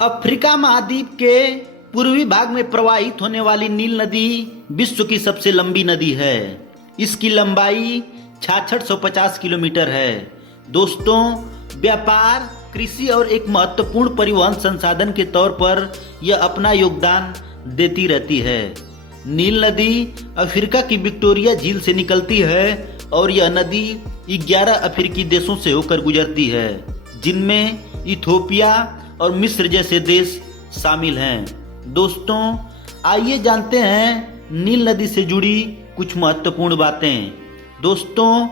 Africa महाद्वीप के पूर्वी भाग में प्रवाहित होने वाली नील नदी विश्व की सबसे लंबी नदी है। इसकी लंबाई 6650 किलोमीटर है। दोस्तों, व्यापार, कृषि और एक महत्वपूर्ण परिवहन संसाधन के तौर पर यह अपना योगदान देती रहती है। नील नदी अफ्रीका की विक्टोरिया झील से निकलती है और यह नदी 11 अफ्रीकी देशों से होकर गुजरती है, जिनमें इथोपिया और मिस्र जैसे देश शामिल हैं। दोस्तों, आइए जानते हैं नील नदी से जुड़ी कुछ महत्वपूर्ण बातें। दोस्तों,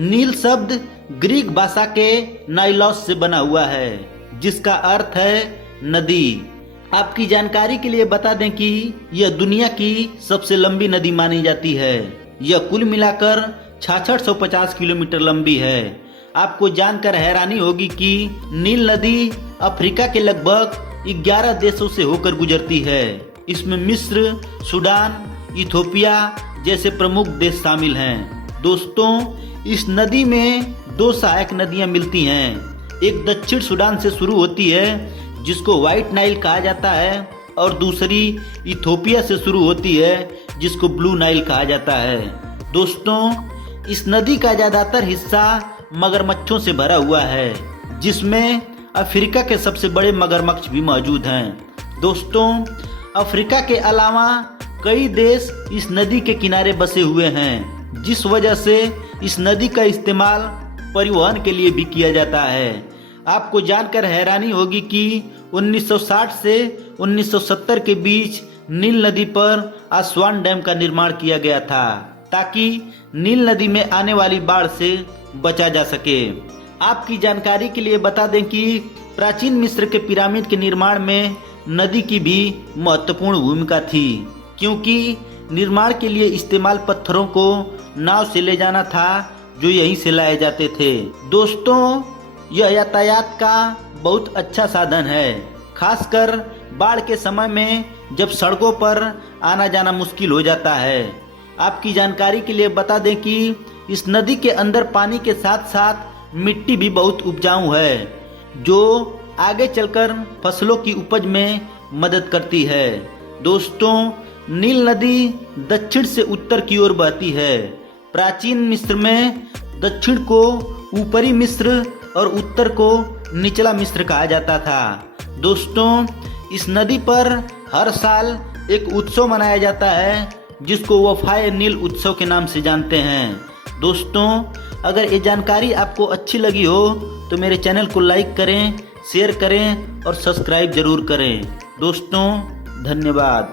नील शब्द ग्रीक भाषा के नाइलॉस से बना हुआ है, जिसका अर्थ है नदी। आपकी जानकारी के लिए बता दें कि यह दुनिया की सबसे लंबी नदी मानी जाती है। यह कुल मिलाकर 6650 किलोमीटर लंबी है। आपको जानकर हैरानी होगी कि नील नदी अफ्रीका के लगभग 11 देशों से होकर गुजरती है। इसमें मिस्र, सूडान, इथोपिया जैसे प्रमुख देश शामिल हैं। दोस्तों, इस नदी में 2 सहायक नदियां मिलती हैं। एक दक्षिण सूडान से शुरू होती है, जिसको व्हाइट नाइल कहा जाता है, और दूसरी इथोपिया से शुरू होती है, जिसको ब्लू नाइल कहा जाता है। दोस्तों, इस नदी का ज़्यादातर हिस्सा मगरमच्छों से भरा हुआ है, जिसमें अफ्रीका के सबसे बड़े मगरमच्छ भी मौजूद हैं। दोस्तों, अफ्रीका के अलावा कई देश इस नदी के किनारे बसे हुए हैं, जिस वजह से इस नदी का इस्तेमाल परिवहन के लिए भी किया जाता है। आपको जानकर हैरानी होगी कि 1960 से 1970 के बीच नील नदी पर आस्वान डैम का निर्माण किया गया था, ताकि नील नदी में आने वाली बाढ़ से बचा जा सके। आपकी जानकारी के लिए बता दें कि प्राचीन मिस्र के पिरामिड के निर्माण में नदी की भी महत्वपूर्ण भूमिका थी, क्योंकि निर्माण के लिए इस्तेमाल पत्थरों को नाव से ले जाना था, जो यहीं से लाए जाते थे। दोस्तों, यह यातायात का बहुत अच्छा साधन है, खासकर बाढ़ के समय में जब सड़कों पर आना जाना मुश्किल हो जाता है। आपकी जानकारी के लिए बता दें कि इस नदी के अंदर पानी के साथ साथ मिट्टी भी बहुत उपजाऊ है, जो आगे चलकर फसलों की उपज में मदद करती है। दोस्तों, नील नदी दक्षिण से उत्तर की ओर बहती है। प्राचीन मिस्र में दक्षिण को ऊपरी मिस्र और उत्तर को निचला मिस्र कहा जाता था। दोस्तों, इस नदी पर हर साल एक उत्सव मनाया जाता है, जिसको वफाए नील उत्सव के नाम से जानते हैं। दोस्तों, अगर ये जानकारी आपको अच्छी लगी हो तो मेरे चैनल को लाइक करें, शेयर करें और सब्सक्राइब जरूर करें। दोस्तों, धन्यवाद।